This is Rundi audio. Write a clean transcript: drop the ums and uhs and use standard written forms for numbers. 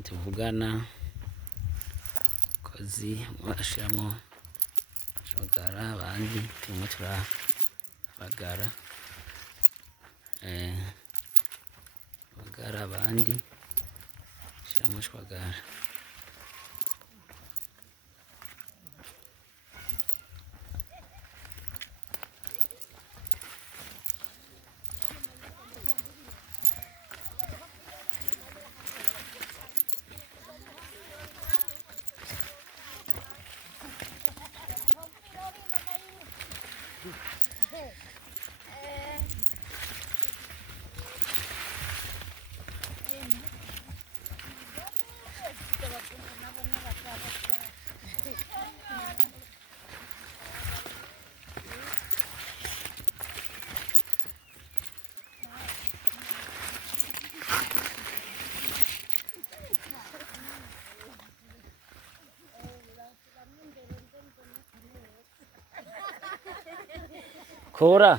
tuvugana kozi ashiramwo shogara abandi turimo turabagara bagara abandi ashiramwo shwagara. Kora